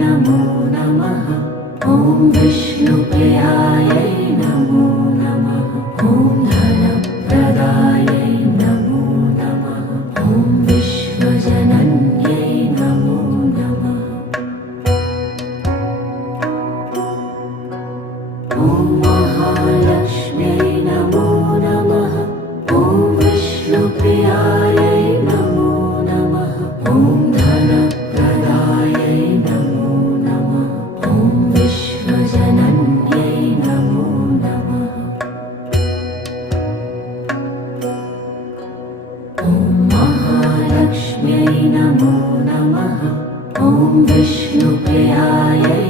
नमो नमः। ॐ विष्णुप्रियायै नमो नमः। ॐ धनप्रदायै नमो नमः। ॐ विश्वजनन्यै नमो नमः। ॐ महालक्ष्म्यै नमो नमः। ॐ विष्णुप्रियायै नमो नमः। ॐ धनप्रदायै नमो नमः। ॐ विश्वजनन्यै नमो नमः। ॐ महालक्ष्म्यै नमो नमः। ॐ विष्णुप्रियायै